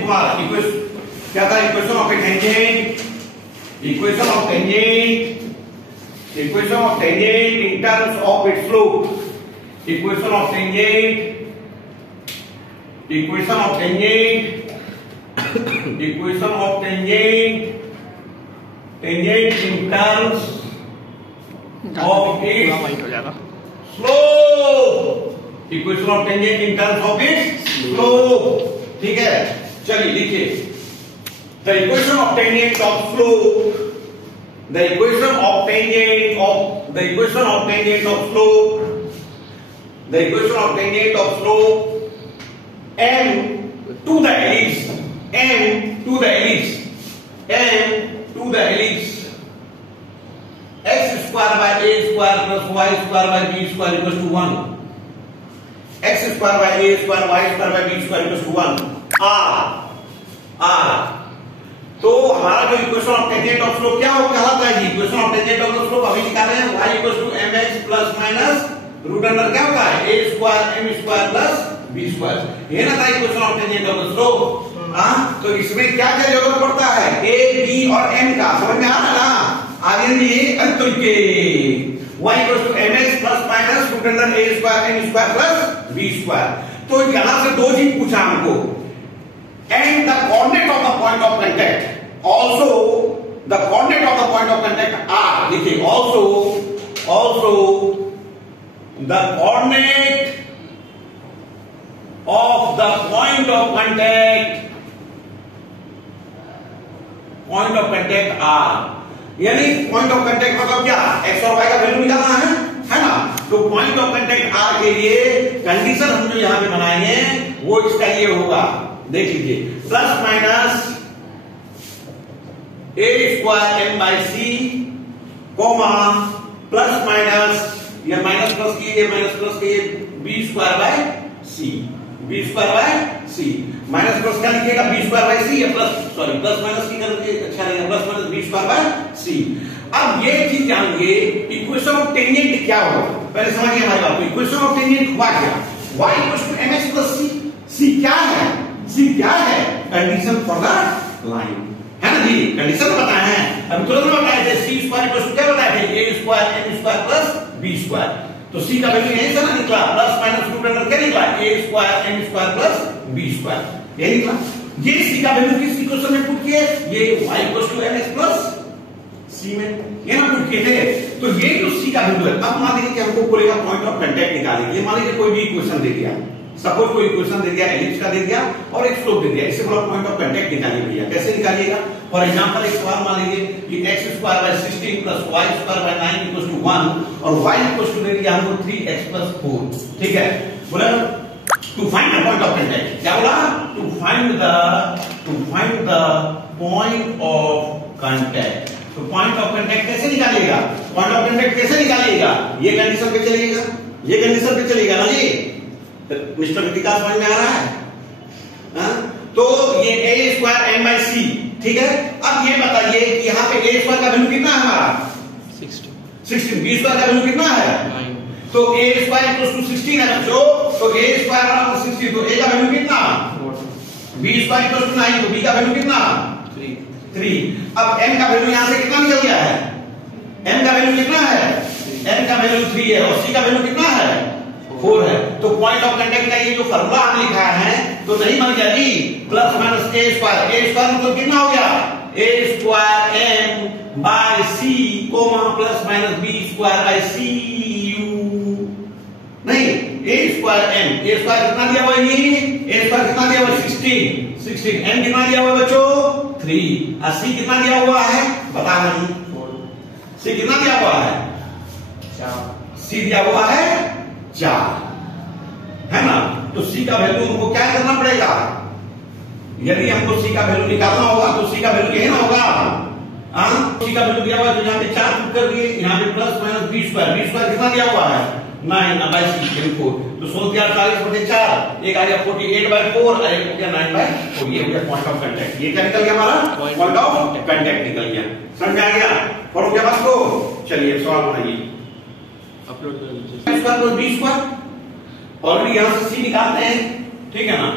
तुम्हारा क्या था, equation of A tangent, equation of tangent, equation of tangent in terms of its slope, equation of tangent, equation of tangent, equation of tangent, tangent in terms of its slope, equation of tangent in terms of its slope. ठीक है, चलिए लिखिए the equation of tangent of slope, the equation of tangent of the equation of tangent of slope, the equation of tangent of slope m to the ellipse, m to the ellipse, m to the ellipse, x square by a square plus y square by b square equals to 1, x square by a square y square by b square equals to 1 r। तो हमारा जो equation of tangent of slope क्या कहलाता है जी, equation of tangent of slope अभी निकाल रहे हैं, y equals to mx plus minus root under क्या होता है a square m square plus b square, ये ना था equation of tangent of slope. हां, तो इसमें क्या क्या जरूरत पड़ता है, a b और m का, समझ में आ रहा ना आर्यन जी, तो के y equals to mx plus minus root under a square m square plus b square। तो यहां से दो चीज पूछा हमको, and the coordinate of the point of contact, also the coordinate of the point of contact are, देखिए also the coordinate of the point of contact are, यानी point of contact मतलब क्या, x और y का value निकालना है ना। तो पॉइंट ऑफ कांटेक्ट r के लिए कंडीशन हम जो यहां पे बनाएंगे वो इसका ये होगा, देख लीजिए, plus minus a square m by C comma plus minus ये माइनस प्लस की ये माइनस प्लस की b square by C, b square by C, minus plus क्या लिखिएगा b स्क्वायर बाय सी या प्लस सॉरी प्लस माइनस की करके अच्छा लगेगा, plus minus b square by C. अब ये चीज जानिए इक्वेशन ऑफ टेंजेंट क्या होगा, पहले समझिए हमारी बात, इक्वेशन ऑफ टेंजेंट हुआ क्या, y equals to mx plus c, c क्या है, c क्या है, कंडीशन फॉर द लाइन है ना जी, कंडीशन बताए हैं, अब तुरंत बताए थे c स्क्वायर इक्वल्स टू क्या बताए थे a square m square plus b square, तो c का वैल्यू यही से ना निकला, प्लस माइनस रूट अंडर क्या निकला a square m square plus b square, ये निकला। ये c का वैल्यू किस इक्वेशन में पुट किए, ये y equals to mx plus c में ये ना पुट किए थे, तो ये जो c का वैल्यू है। अब मान लीजिए कि हमको बोलेगा पॉइंट ऑफ कांटेक्ट निकालिए, ये मान लीजिए कोई भी इक्वेशन दे दिया, सपोज कोई इक्वेशन दे दिया, एलिप्स का दे दिया और एक स्लोप दे दिया, इससे बोला पॉइंट ऑफ कांटेक्ट निकालिए भैया, कैसे निकालिएगा। फॉर एग्जांपल एक सवाल मान लीजिए कि x square by 16 plus y square by 9 equals to 1 और y इक्वल्स टू दे दिया हमको 3x प्लस 4, ठीक है। बोला to find the point of contact, क्या बोला, to find the point of contact. तो पॉइंट ऑफ कांटेक्ट कैसे निकालिएगा, पॉइंट ऑफ कांटेक्ट कैसे निकालिएगा, ये कंडीशन पे चलिएगा, ये कंडीशन पे चलिएगा ना जी, मिस्टर विकास समझ में आ रहा है। तो ये a स्क्वायर m बाई सी, ठीक है। अब ये बताइए कि यहाँ पे a स्क्वायर का वैल्यू कितना है हमारा 16, b स्क्वायर का वैल्यू कितना है 9, तो a स्क्वायर इक्वल्स टू 16 है बच्चों, तो a स्क्वायर बराबर 16, तो a का वैल्यू कितना 4, b स्क्वायर इक्वल्स टू 9, तो b का वैल्यू कितना 3। अब m का वैल्यू यहाँ से कितना निकल गया है, m का वैल्यू कितना है, m का वैल्यू 3 है और c का वैल्यू कितना है 4 है। तो पॉइंट ऑफ कांटेक्ट का ये जो फार्मूला हम लिखा है तो नहीं बन गया जी, प्लस माइनस a स्क्वायर मतलब कितना हो गया a square m by c comma plus minus b square by c u, नहीं a square m, a square कितना दिया हुआ है, ये a स्क्वायर कितना दिया हुआ है 16, m कितना दिया हुआ है बच्चों 3 और c कितना दिया हुआ है बता नहीं, c कितना दिया हुआ है 4, c दिया हुआ है 4 है ना। तो c का वैल्यू हमको क्या करना पड़ेगा, यदि हमको c का वैल्यू निकालना होगा तो c का वैल्यू यही ना होगा, c का वैल्यू दिया हुआ है तो यहाँ पे 4 पुट कर दिए, यहाँ पे प्लस माइनस b स्क्वायर कितना दिया हुआ है 9 बाई 4, तो 16 40 बटे 4, एक आ गया 48 बाई 4 और एक हो गया 9 बाई 4, ये हो गया पॉइंट ऑफ कांटेक्ट। ये क्या निकल गया हमारा पॉइंट ऑफ कांटेक्ट निकल गया, समझ में आ गया। और क्या बात को, चलिए सवाल बनाइए, अपलोड कर दीजिए square plus b square, already यहां से c निकालते हैं, ठीक है ना।